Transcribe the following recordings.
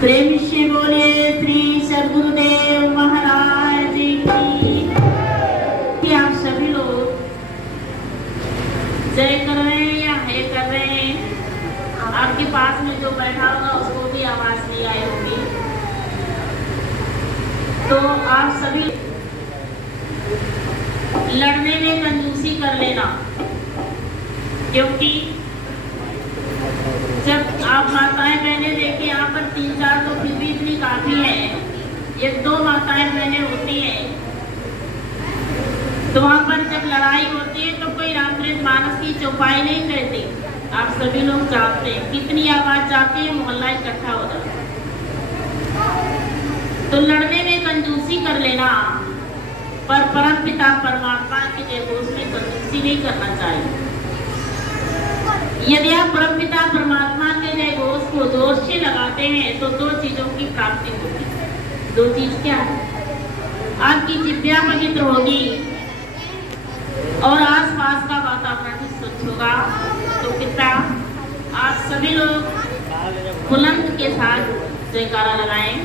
प्रेम से बोलिए श्री सद्गुरुदेव महाराज की। कि आप सभी लोग जय कर रहे हैं या है कर रहे हैं? आपके पास में जो बैठा होगा उसको भी आवाज नहीं आई होगी। तो आप सभी लड़ने में कंजूसी कर लेना, क्योंकि जब आप माताएं बहने देखिए यहाँ पर 3-4 तो फिर भी इतनी काफी है, 1-2 माताएं बहने होती हैं, तो वहाँ पर जब लड़ाई होती है तो कोई रामचरित मानस की चौपाई नहीं करती। आप सभी लोग जानते हैं कितनी आवाज जाती है, मोहल्ला इकट्ठा हो जाता है। तो लड़ने में कंजूसी कर लेना, पर परम पिता परमात्मा के जयघोष में कंजूसी नहीं करना चाहिए। यदि आप परमपिता परमात्मा के जयघोष को जोर से लगाते हैं तो 2 चीजों की प्राप्ति होगी। 2 चीज क्या है? आपकी जिह्वा पवित्र होगी और आसपास का वातावरण भी स्वच्छ होगा। तो कृपया आप सभी लोग बुलंद के साथ जयकारा लगाएं।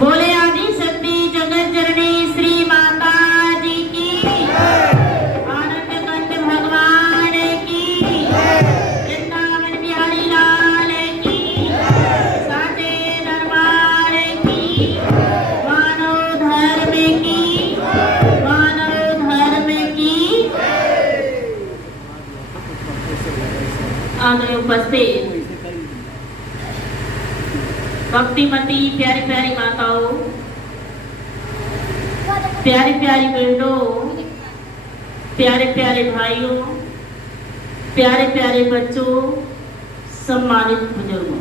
बोले आदि शक्ति जगत जननी श्री माता जी की, आनंद कंठ भगवान की, वृंदावन बिहारी लाल की, साचे दरबार की, मानव धर्म की, मानव धर्म की। आगे उपस्थित भक्तिमती प्यारी प्यारी माताओं, प्यारी प्यारी बहनों, प्यारे प्यारे भाइयों, प्यारे प्यारे बच्चों, सम्मानित बुजुर्गों,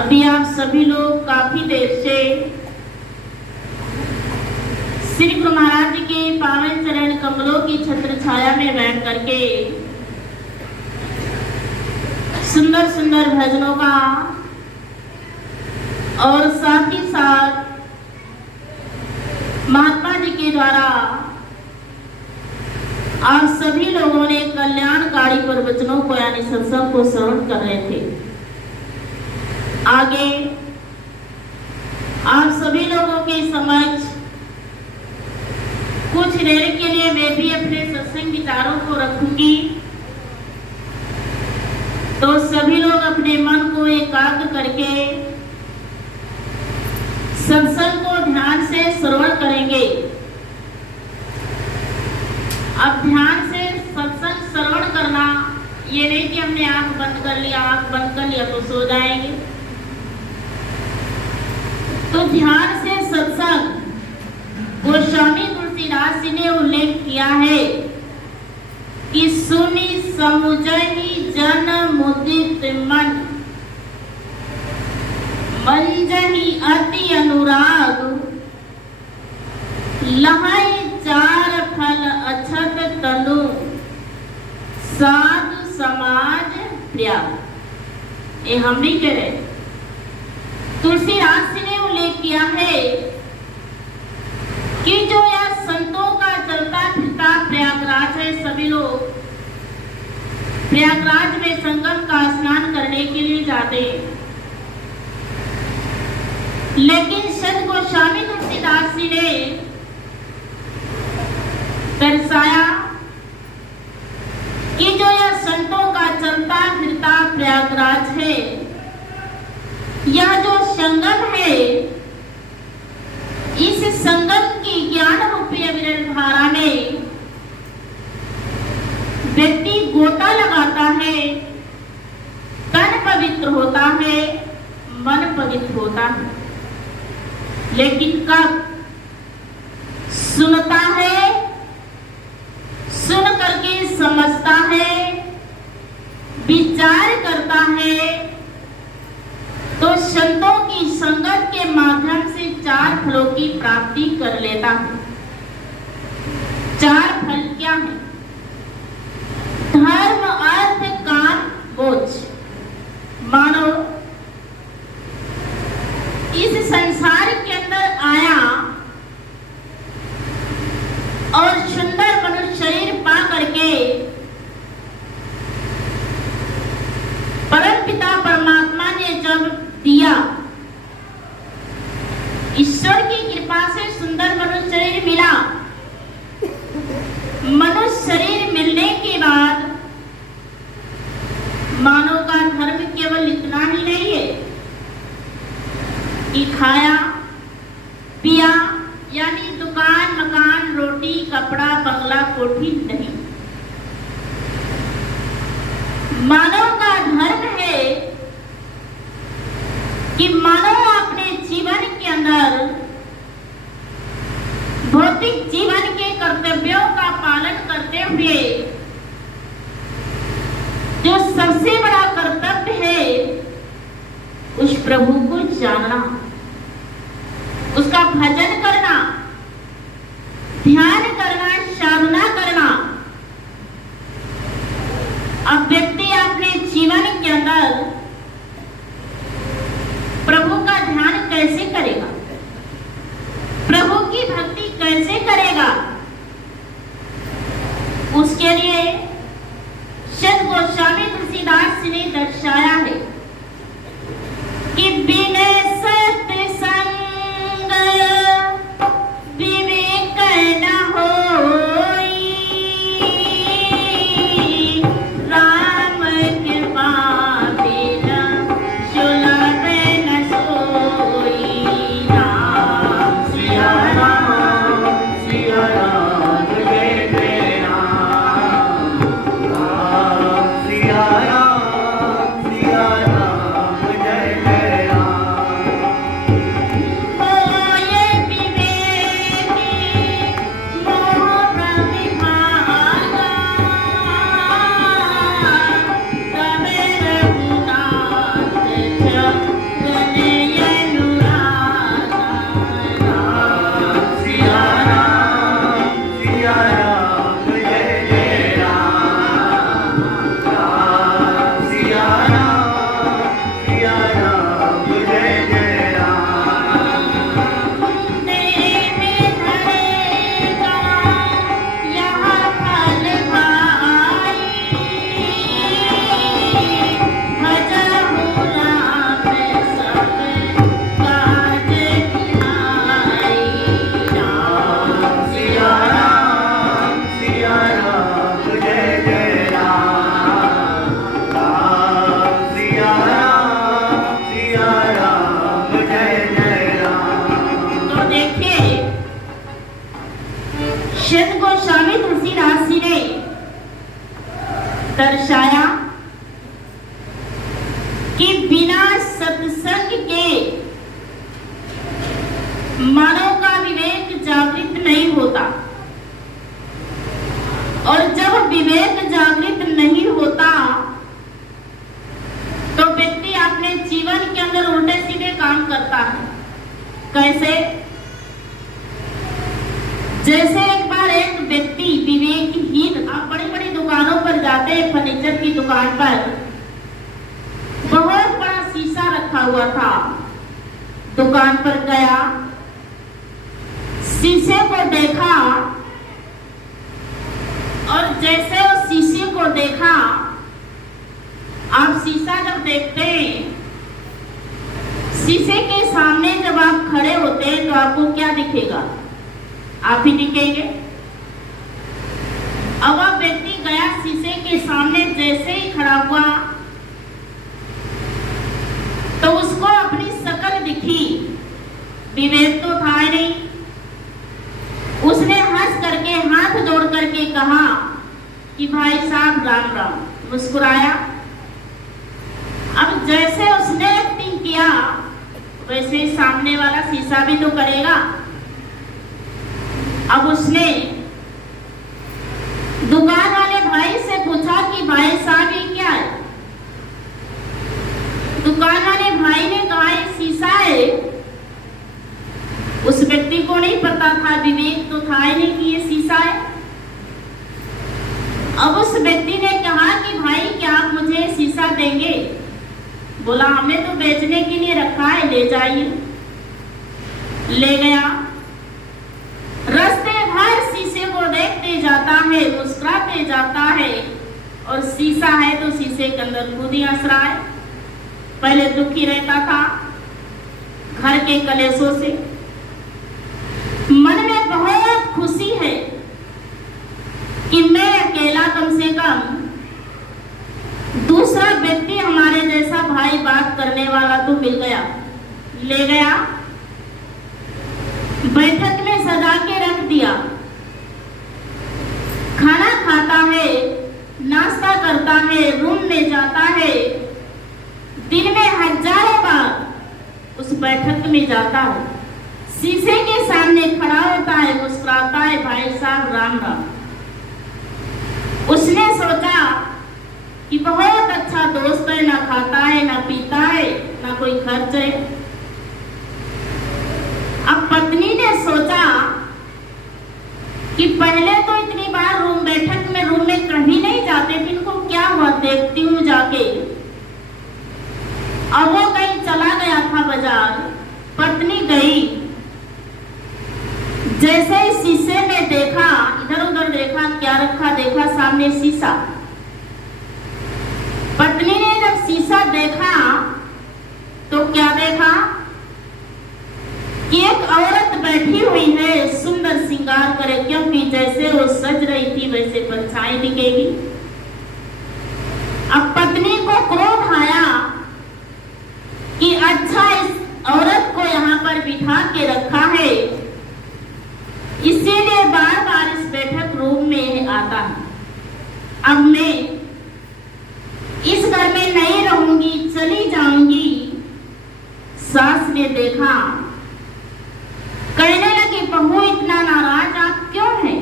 अभी आप सभी लोग काफी देर से श्री गुरु महाराज के पावन चरण कमलों की छत्र छाया में बैठ करके सुंदर सुंदर भजनों का और साथ ही साथ महात्मा जी के द्वारा आप सभी लोगों ने कल्याणकारी प्रवचनों को यानी सत्संग को श्रवण कर रहे थे। आगे आप सभी लोगों के समक्ष कुछ देर के लिए मैं भी अपने सत्संग विचारों को रखूंगी, तो सभी लोग अपने मन को एकाग्र करके सत्संग को ध्यान से श्रवण करेंगे। अब ध्यान से सत्संग श्रवण करना ये नहीं कि हमने आंख बंद कर लिया तो सो जाएंगे। तो ध्यान से सत्संग गोस्वामी तुलसीदास जी ने उल्लेख किया है कि सुनी समुझहि जन मुदित मन, मंजहि अति अनुराग, लहै 4 फल अछत तनु, साधु समाज त्याग। ये हम नहीं कह रहे, तुलसीदास जी ने उल्लेख किया है कि जो यह संतों का चलता फिरता प्रयागराज है, सभी लोग प्रयागराज में संगम का स्नान करने के लिए जाते हैं, लेकिन संत गोस्वामी तुलसीदास जी ने दर्शाया कि जो यह संतों का चलता फिरता प्रयागराज है, यह जो संगम है, इस संगम की ज्ञान रूपी अविरल धारा में व्यक्ति गोता लगाता है, तन पवित्र होता है, मन पवित्र होता है। लेकिन कब सुनता है, सुन करके समझता है, विचार करता है तो संतों की संगत के माध्यम से 4 फलों की प्राप्ति कर लेता है। 4 फल क्या है? धर्म, अर्थ, काम, मोक्ष। मानो इस संसार के अंदर आया और सुंदर मनुष्य शरीर पा करके परम पिता परमात्मा ने जब दिया, ईश्वर की कृपा से सुंदर मनुष्य शरीर मिला। मनुष्य शरीर मिलने के बाद मानव का धर्म केवल इतना ही नहीं है कि खाया पिया, यानी दुकान, मकान, रोटी, कपड़ा, बंगला, कोठी नहीं। मानव का धर्म है कि मानव अपने जीवन के अंदर भौतिक जीवन के कर्तव्यों का पालन करते हुए जो सबसे बड़ा कर्तव्य है उस प्रभु को जानना, उसका भजन करना, ध्यान करना, साधना करना। अब व्यक्ति अपने जीवन के अंदर प्रभु का ध्यान कैसे करेगा, प्रभु की भक्ति कैसे करेगा? उसके लिए संत गोस्वामी तुलसीदास जी ने दर्शाया है कि बिना सत्संग विवेक न होई, राम कृपा बिना सुलभ न सोई। राम सिया राम, सिया राम, जय जय राम। राम सिया राम, सिया राम, जय जय राम। होए विवेकी मोह प्रतिभागा, तबे रघुनाथ जन अनुरागा। राम सिया राम, सिया राम, जय जय राम। राम सिया राम, सिया राम, जय जय राम। देह धरेगा यह फल भाई, भजहु राम सब काज बिहाई। राम सिया राम, सिया राम, जय जय राम। राम सिया राम, सिया राम, जय जय राम। तो देखिए, संत गोस्वामी तुलसीदास जी ने दर्शाया कि बिना सत्संग के मानव का विवेक जागृत नहीं होता, और जब विवेक जागृत नहीं होता तो व्यक्ति अपने जीवन के अंदर उल्टे सीधे काम करता है। कैसे? जैसे एक बार एक व्यक्ति विवेकहीन, आप बड़ी बड़ी दुकानों पर जाते हैं, फर्नीचर की दुकान पर बहुत बड़ा शीशा रखा हुआ था। दुकान पर गया, शीशे को देखा, और जैसे उस शीशे को देखा, आप शीशा जब देखते हैं, शीशे के सामने जब आप खड़े होते हैं तो आपको क्या दिखेगा? आप ही दिखेंगे। अब वह व्यक्ति गया, शीशे के सामने जैसे ही खड़ा हुआ तो उसको अपनी शक्ल दिखी, विवेक तो था ही नहीं। उसने हंस करके, हाथ जोड़ करके कहा कि भाई साहब राम राम, मुस्कुराया। अब जैसे उसने एक्टिंग किया वैसे ही सामने वाला शीशा भी तो करेगा। अब उसने दुकान वाले भाई से पूछा कि भाई साहब ये क्या है? दुकान वाले भाई ने कहा ये शीशा है। उस व्यक्ति को नहीं पता था, विवेक तो था ही नहीं कि ये शीशा है। अब उस व्यक्ति ने कहा कि भाई क्या आप मुझे शीशा देंगे? बोला हमने तो बेचने के लिए रखा है, ले जाइए। ले गया। रास्ते भर शीशे को देखते जाता है, मुस्कुराते जाता है, और शीशा है तो शीशे के अंदर खुद ही हंस रहा है। पहले दुखी रहता था घर के कलेशों से, मन में बहुत खुशी है कि मैं अकेला, कम से कम दूसरा व्यक्ति हमारे जैसा भाई बात करने वाला तो मिल गया। ले गया, बैठक में सजा के रख दिया। खाना खाता है, नाश्ता करता है, रूम में जाता है, दिन में हजारों बार उस बैठक में जाता है, शीशे के सामने खड़ा होता है, मुस्कुराता है, भाई साहब राम राम। उसने सोचा कि बहुत अच्छा दोस्त है, ना खाता है, ना पीता है, ना कोई खर्च है। अब पत्नी ने सोचा कि पहले तो इतनी बार रूम में कहीं नहीं जाते थे, इनको क्या हुआ, देखती हूँ जाके। अब वो कहीं चला गया था बाजार, पत्नी गई, जैसे ही शीशे में देखा, इधर उधर देखा, क्या रखा, देखा सामने शीशा। पत्नी ने जब शीशा देखा तो क्या देखा कि एक औरत बैठी हुई है, सुंदर श्रृंगार करे, क्योंकि जैसे वो सज रही थी वैसे परछाई दिखेगी। अब पत्नी को क्रोध आया कि अच्छा इस औरत को यहाँ पर बिठा के रखा है, इसीलिए बार बार इस बैठक रूम में आता है। अब मैं इस घर में नहीं रहूंगी, चली जाऊंगी। सास ने देखा, कहने लगी बहू इतना नाराज आप क्यों हैं?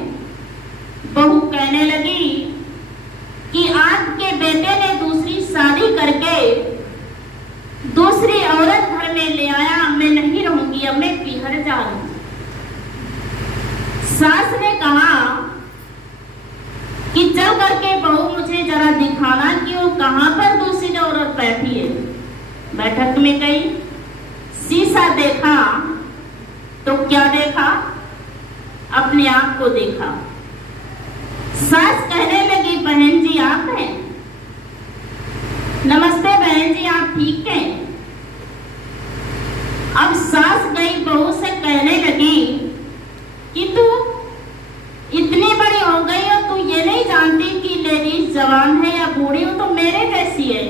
बहू कहने लगी कि आपके बेटे ने दूसरी शादी करके दूसरी औरत घर में ले आया, मैं नहीं रहूंगी, अब मैं पीहर जा रही हूं। सास ने कहा कि चल करके बहू मुझे जरा दिखाना कि वो कहां पर दूसरी औरत बैठी है। बैठक में गई, शीशा देखा तो क्या देखा, अपने आप को देखा। सास कहने लगी बहन जी आप हैं? नमस्ते बहन जी, आप ठीक हैं? अब सास गई बहू से कहने लगी कि तू इतनी बड़ी हो गई हो, तू ये नहीं जानती कि लेडीज जवान है या बूढ़ी हो तो मेरे कैसी है?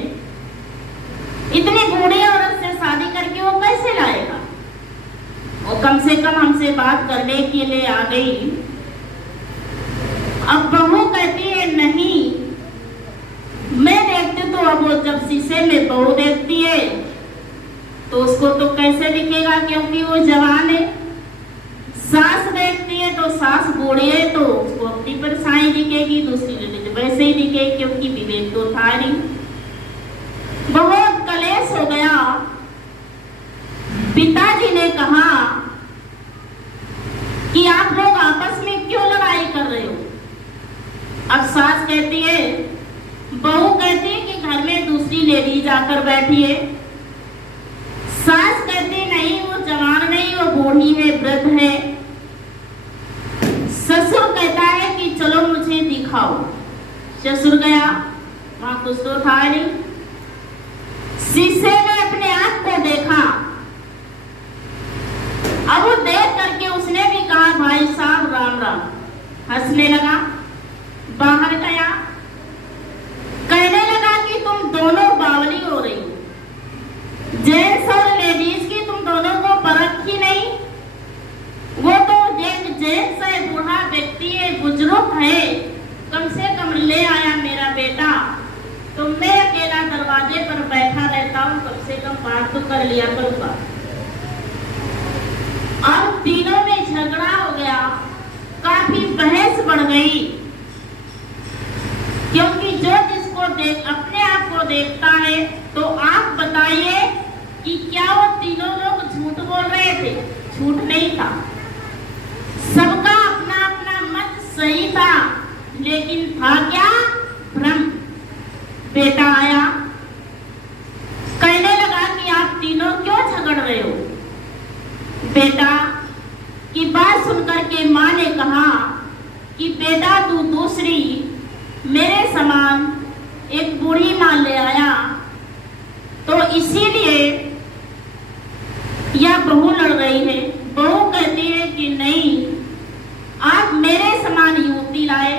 इतनी बूढ़ी औरत से शादी करके वो कैसे लाएगा? वो कम से कम हमसे बात करने के लिए आ गई। अब बहू कहती है नहीं, मैं देखती तो अब वो जब शीशे में बहू देखती है तो उसको तो कैसे दिखेगा, क्योंकि वो जवान है। सास देखती है तो सास बूढ़ी है तो उसको अपनी परछाई दिखेगी, दूसरी लेडीज वैसे ही दिखेगी, क्योंकि विवेक तो था नहीं। बहुत कलेश हो गया। पिताजी ने कहा कि आप लोग आपस में क्यों लड़ाई कर रहे हो? अब सास कहती है, बहू कहती है कि घर में दूसरी लेडीज आकर बैठी है। सास कहती नहीं, वो जवान नहीं, वो बूढ़ी है, वृद्ध है। ससुर कहता है कि चलो मुझे दिखाओ। ससुर गया, वहां कुछ तो था नहीं। शीशे में अपने आप को देखा। अब वो देख करके उसने भी कहा भाई साहब राम राम, हंसने लगा। बाहर गया, कहने लगा कि तुम दोनों बावली हो रही हो, जेंट्स और लेडीज की तुम दोनों को परख ही नहीं। वो तो जेंट्स है, बूढ़ा व्यक्ति है, बुजुर्ग है, कम से कम ले आया मेरा बेटा, तो मैं अकेला दरवाजे पर बैठा रहता हूँ, कम से कम बात तो कर लिया करूँगा। अब तीनों में झगड़ा हो गया, काफी बहस बढ़ गई, क्योंकि जो जिसको देख अपने आप को को देखता है तो आप बताइए कि क्या वो तीनों लोग झूठ बोल रहे थे? झूठ नहीं था, सबका अपना अपना मत सही था, लेकिन था क्या? भ्रम। बेटा आया, कहने लगा कि आप तीनों क्यों झगड़ रहे हो? बेटा की बात सुनकर के माँ ने कहा कि बेटा तू दूसरी मेरे समान एक बूढ़ी माँ ले आया, तो इसीलिए यह बहू लड़ गई है। बहू कहती है कि नहीं, आप मेरे समान युवती लाए।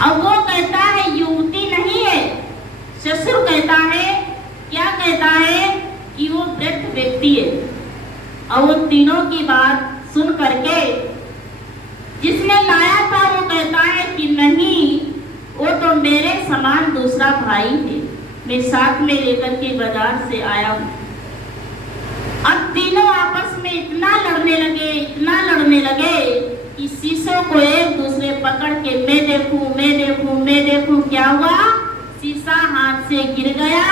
अब वो कहता है युवती नहीं है। ससुर कहता है, क्या कहता है कि वो वृद्ध व्यक्ति है। और वो तीनों की बात सुन करके जिसने लाया था वो कहता है कि नहीं, वो तो मेरे समान दूसरा भाई है, मैं साथ में लेकर के बाजार से आया हूँ। अब तीनों आपस में इतना लड़ने लगे कि शीशों को एक दूसरे पकड़ के मैं देखूं। क्या हुआ? शीशा हाथ से गिर गया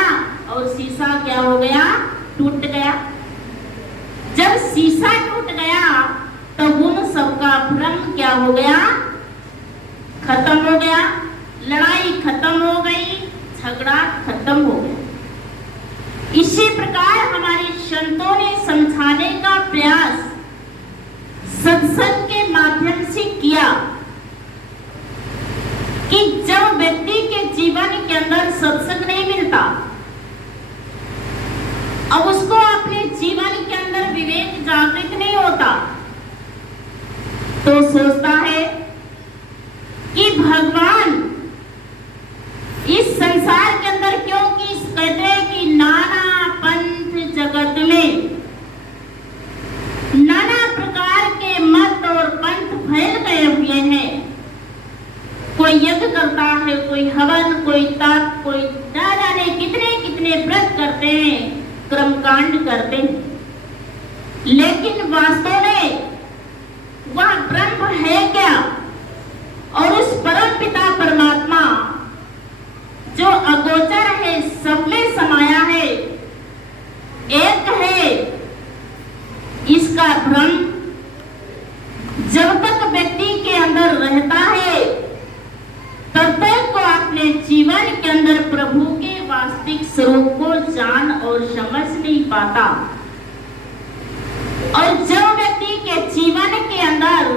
और शीशा क्या हो गया? टूट गया। जब शीशा टूट गया तब उन सबका भ्रम क्या हो गया? खत्म हो गया। लड़ाई खत्म हो गई, झगड़ा खत्म हो गया। इसी प्रकार हमारे संतों ने समझाने का प्रयास सत्संग के माध्यम से किया कि जब व्यक्ति के जीवन के अंदर सत्संग नहीं मिलता, अब उसको अपने जीवन के अंदर विवेक जागृत नहीं होता, तो सोचता है कि भगवान इस संसार के अंदर क्योंकि कहते हैं कि नाना पंथ जगत में नाना प्रकार के मत और पंथ फैल गए हुए हैं। कोई यज्ञ करता है, कोई हवन, कोई तप, कोई न जाने कितने कितने व्रत करते हैं, कर्मकांड करते हैं, लेकिन वास्तव में वह ब्रह्म है क्या? और उस परम पिता परमात्मा जो अगोचर है, सब में समाया है, एक है, इसका भ्रम जब तक व्यक्ति के अंदर रहता है तब तक को अपने जीवन के अंदर प्रभु के वास्तविक स्वरूप को जान और समझ नहीं पाता। और जब व्यक्ति के जीवन के अंदर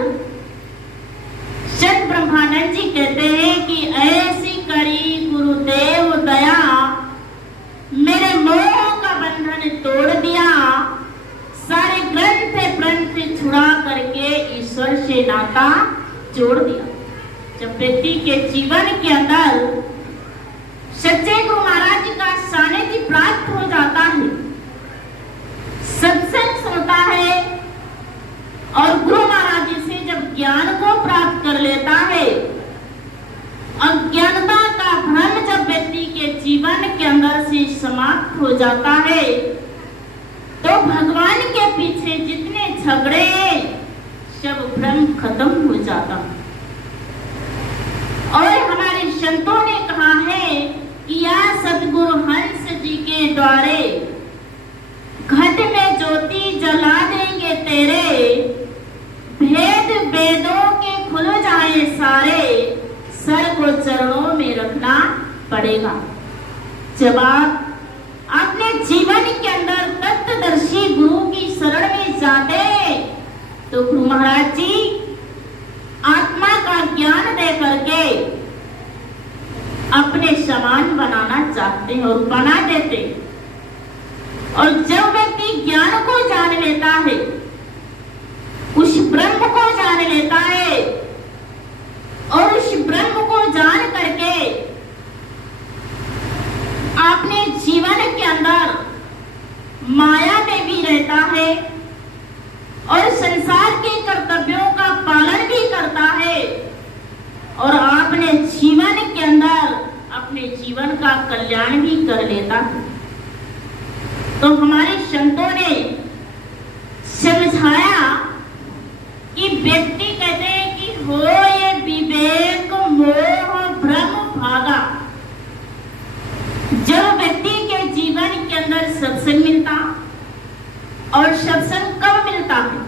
संत ब्रह्मानंद जी कहते हैं कि ऐसी करी गुरुदेव दया, मेरे मोह का बंधन तोड़ दिया, सारे ग्रंथ छुड़ा करके ईश्वर से नाता जोड़ दिया। जब व्यक्ति के जीवन के अंदर सच्चे गुरु महाराज जी का सानिध्य प्राप्त हो जाता है, सत्संग सुनता है और गुरु महाराज जी से जब ज्ञान को प्राप्त कर लेता है, अज्ञानता का भ्रम जब व्यक्ति के जीवन के अंदर से समाप्त हो जाता है, तो भगवान के पीछे जितने झगड़े सब भ्रम खत्म हो जाता। और हमारे संतों ने कहा है कि या सतगुरु हंस जी के द्वारे घट में ज्योति जला देंगे तेरे, भेद वेदों के खुल जाए सारे, सर को चरणों में रखना पड़ेगा। जब आप अपने जीवन के अंदर तत्वदर्शी गुरु की शरण में जाते तो गुरु महाराज जी आत्मा का ज्ञान दे करके अपने समान बनाना चाहते हैं और बना देते। और जब व्यक्ति ज्ञान को जान लेता है, उस ब्रह्म को जान लेता है, और उस ब्रह्म को जान करके अपने जीवन के अंदर माया में भी रहता है और संसार के कर्तव्यों का पालन भी करता है, और अपने जीवन के अंदर अपने जीवन का कल्याण भी कर लेता है। तो हमारे संतों ने समझाया कि व्यक्ति कहते हैं कि हो ये विवेक मोह भ्रम भागा, जब व्यक्ति के जीवन के अंदर सत्संग मिलता, और सत्संग कब मिलता है,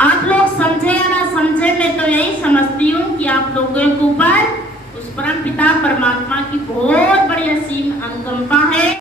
आप लोग समझे या ना समझे, मैं तो यही समझती हूँ कि आप लोगों के ऊपर उस परम पिता परमात्मा की बहुत बड़ी असीम अनुकंपा है।